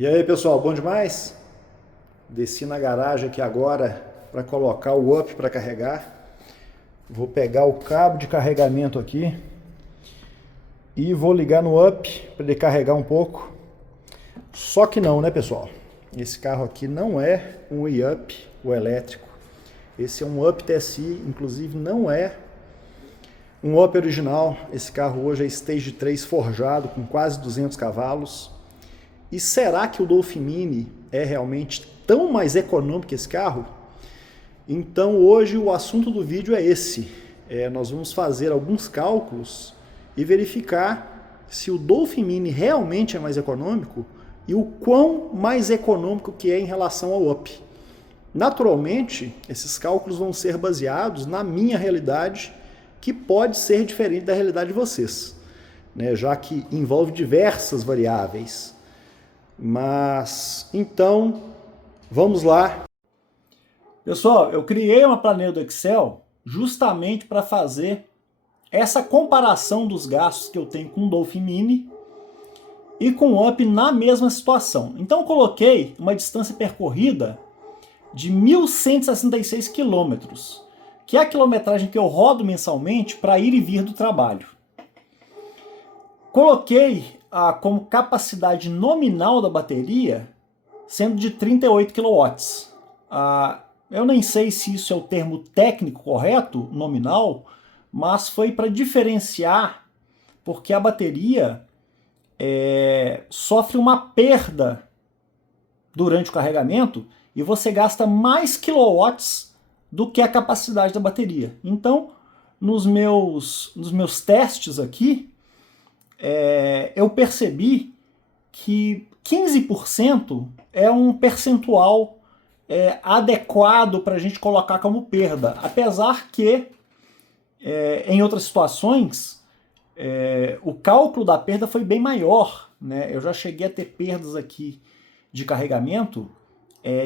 E aí, pessoal, bom demais? Desci na garagem aqui agora para colocar o up para carregar. Vou pegar o cabo de carregamento aqui e vou ligar no up para ele carregar um pouco. Só que não, né, pessoal? Esse carro aqui não é um e-up, o elétrico. Esse é um up TSI, inclusive não é um up original. Esse carro hoje é Stage 3 forjado com quase 200 cavalos. E será que o Dolphin Mini é realmente tão mais econômico que esse carro? Então hoje o assunto do vídeo é esse. Nós vamos fazer alguns cálculos e verificar se o Dolphin Mini realmente é mais econômico e o quão mais econômico que é em relação ao Up. Naturalmente, esses cálculos vão ser baseados na minha realidade, que pode ser diferente da realidade de vocês, né? Já que envolve diversas variáveis. Mas, então, vamos lá. Pessoal, eu criei uma planilha do Excel justamente para fazer essa comparação dos gastos que eu tenho com o Dolphin Mini e com o Up na mesma situação. Então eu coloquei uma distância percorrida de 1.166 quilômetros, que é a quilometragem que eu rodo mensalmente para ir e vir do trabalho. Coloquei como capacidade nominal da bateria sendo de 38 kW. Eu nem sei se isso é o termo técnico correto, nominal, mas foi para diferenciar, porque a bateria sofre uma perda durante o carregamento e você gasta mais quilowatts do que a capacidade da bateria. Então, nos meus testes aqui, eu percebi que 15% é um percentual adequado para a gente colocar como perda, apesar que em outras situações o cálculo da perda foi bem maior, né? Eu já cheguei a ter perdas aqui de carregamento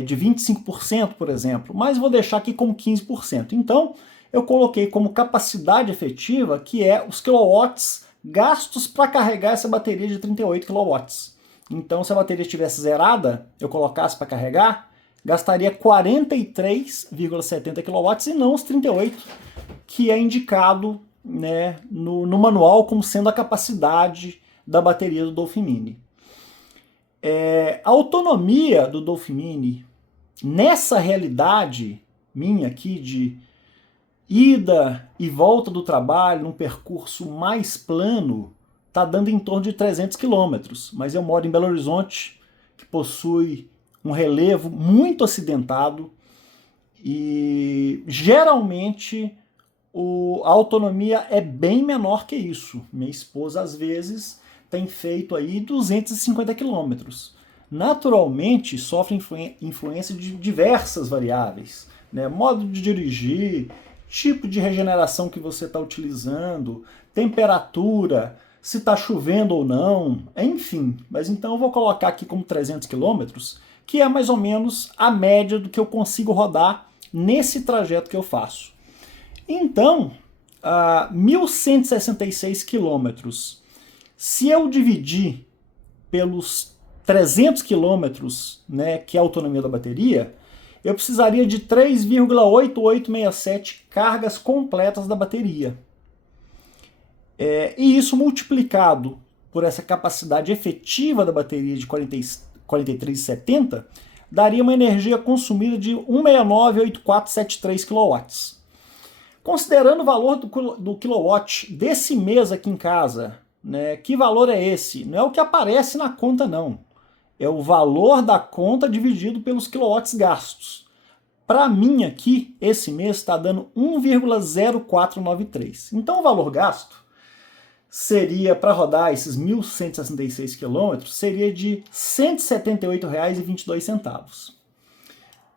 de 25%, por exemplo, mas vou deixar aqui como 15%. Então, eu coloquei como capacidade efetiva, que é os quilowatts gastos para carregar essa bateria de 38 kW. Então, se a bateria estivesse zerada, eu colocasse para carregar, gastaria 43,70 kW e não os 38, que é indicado, né, no manual como sendo a capacidade da bateria do Dolphin Mini. A autonomia do Dolphin Mini, nessa realidade minha aqui de ida e volta do trabalho, num percurso mais plano, está dando em torno de 300 quilômetros. Mas eu moro em Belo Horizonte, que possui um relevo muito acidentado e geralmente a autonomia é bem menor que isso. Minha esposa, às vezes, tem feito aí 250 quilômetros. Naturalmente, sofre influência de diversas variáveis, né? Modo de dirigir, tipo de regeneração que você está utilizando, temperatura, se está chovendo ou não, enfim. Mas então eu vou colocar aqui como 300 quilômetros, que é mais ou menos a média do que eu consigo rodar nesse trajeto que eu faço. Então, 1.166 quilômetros, se eu dividir pelos 300 quilômetros, né, que é a autonomia da bateria, eu precisaria de 3,8867 cargas completas da bateria. E isso multiplicado por essa capacidade efetiva da bateria de 43,70, daria uma energia consumida de 169,8473 kW. Considerando o valor do kilowatt desse mês aqui em casa, né, que valor é esse? Não é o que aparece na conta, não. É o valor da conta dividido pelos quilowatts gastos. Para mim aqui, esse mês está dando 1,0493. Então o valor gasto seria, para rodar esses 1.166 quilômetros, seria de R$ 178,22.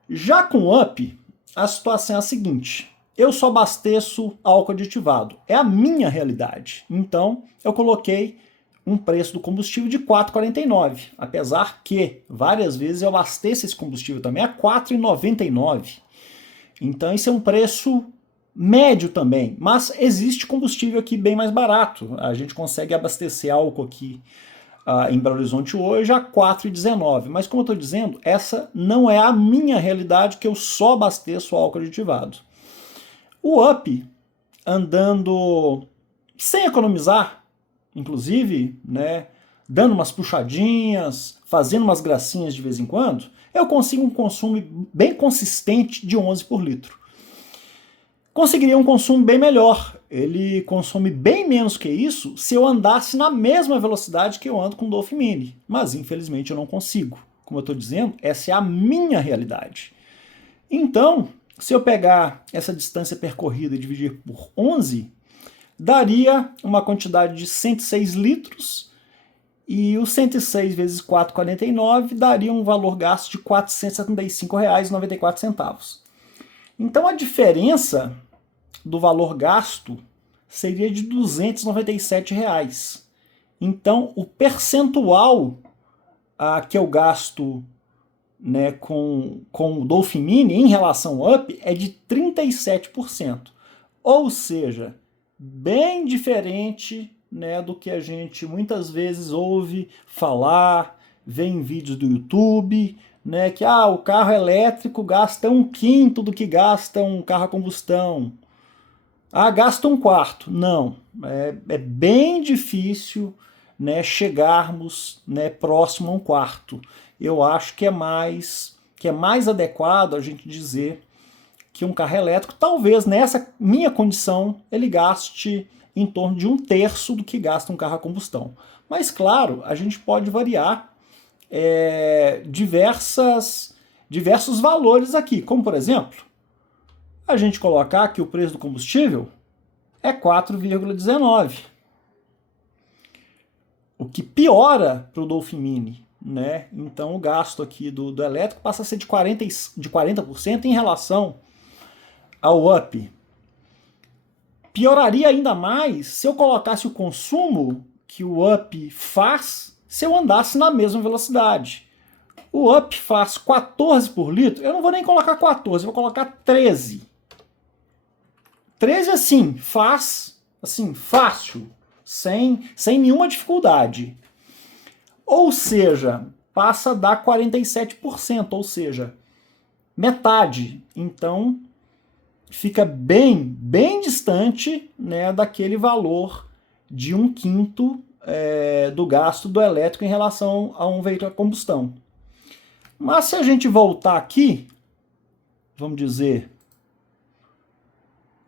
Já com o Up, a situação é a seguinte: eu só abasteço álcool aditivado. É a minha realidade. Então, eu coloquei um preço do combustível de R$ 4,49. Apesar que, várias vezes, eu abasteço esse combustível também a R$ 4,99. Então, esse é um preço médio também. Mas existe combustível aqui bem mais barato. A gente consegue abastecer álcool aqui em Belo Horizonte hoje a 4,19. Mas como eu estou dizendo, essa não é a minha realidade, que eu só abasteço álcool aditivado. O UP, andando sem economizar, inclusive, né, dando umas puxadinhas, fazendo umas gracinhas de vez em quando, eu consigo um consumo bem consistente de 11 por litro. Conseguiria um consumo bem melhor. Ele consome bem menos que isso se eu andasse na mesma velocidade que eu ando com o Dolphin Mini. Mas, infelizmente, eu não consigo. Como eu estou dizendo, essa é a minha realidade. Então, se eu pegar essa distância percorrida e dividir por 11, daria uma quantidade de 106 litros, e os 106 vezes 4,49 daria um valor gasto de R$ 475,94. Então, a diferença do valor gasto seria de R$ 297. Então, o percentual que eu gasto, né, com o Dolphin Mini em relação ao UP é de 37%. Ou seja, bem diferente, né, do que a gente muitas vezes ouve falar, vê em vídeos do YouTube, né, que o carro elétrico gasta 1/5 do que gasta um carro a combustão. Gasta 1/4. Não, é bem difícil, né, chegarmos, né, próximo a 1/4. Eu acho que é mais adequado a gente dizer que um carro elétrico, talvez nessa minha condição, ele gaste em torno de 1/3 do que gasta um carro a combustão. Mas claro, a gente pode variar diversos valores aqui, como por exemplo, a gente colocar que o preço do combustível é 4,19, o que piora para o Dolphin Mini, né? Então o gasto aqui do elétrico passa a ser de 40% em relação ao UP. Pioraria ainda mais se eu colocasse o consumo que o UP faz se eu andasse na mesma velocidade. O UP faz 14 por litro, eu não vou nem colocar 14, eu vou colocar 13. 13 assim, faz assim, fácil, sem nenhuma dificuldade. Ou seja, passa a dar 47%, ou seja, metade. Então, fica bem distante, né, daquele valor de 1/5 do gasto do elétrico em relação a um veículo a combustão. Mas se a gente voltar aqui, vamos dizer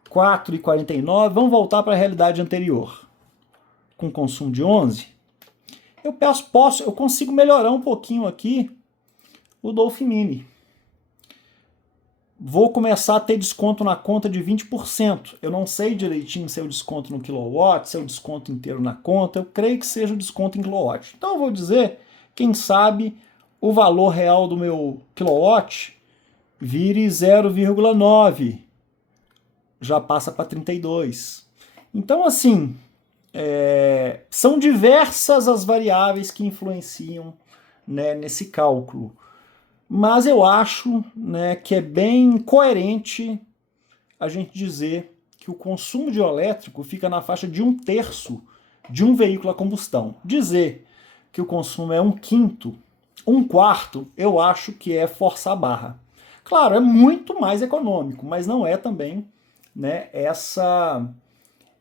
4,49, vamos voltar para a realidade anterior, com consumo de 11, eu consigo melhorar um pouquinho aqui o Dolphin Mini. Vou começar a ter desconto na conta de 20%. Eu não sei direitinho se é o desconto no quilowatt, se é o desconto inteiro na conta. Eu creio que seja o desconto em quilowatt. Então eu vou dizer, quem sabe, o valor real do meu quilowatt vire 0,9. Já passa para 32. Então, assim, são diversas as variáveis que influenciam, né, nesse cálculo. Mas eu acho, né, que é bem coerente a gente dizer que o consumo de elétrico fica na faixa de 1/3 de um veículo a combustão. Dizer que o consumo é 1/5, 1/4, eu acho que é forçar a barra. Claro, é muito mais econômico, mas não é também, né,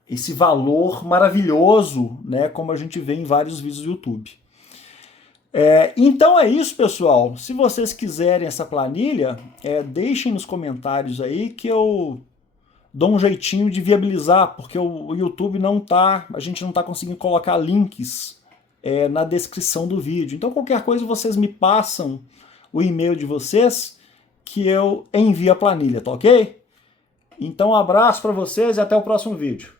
esse valor maravilhoso, né, como a gente vê em vários vídeos do YouTube. Então é isso, pessoal. Se vocês quiserem essa planilha, deixem nos comentários aí que eu dou um jeitinho de viabilizar, porque o YouTube a gente não está conseguindo colocar links na descrição do vídeo. Então qualquer coisa vocês me passam o e-mail de vocês que eu envio a planilha, tá ok? Então um abraço para vocês e até o próximo vídeo.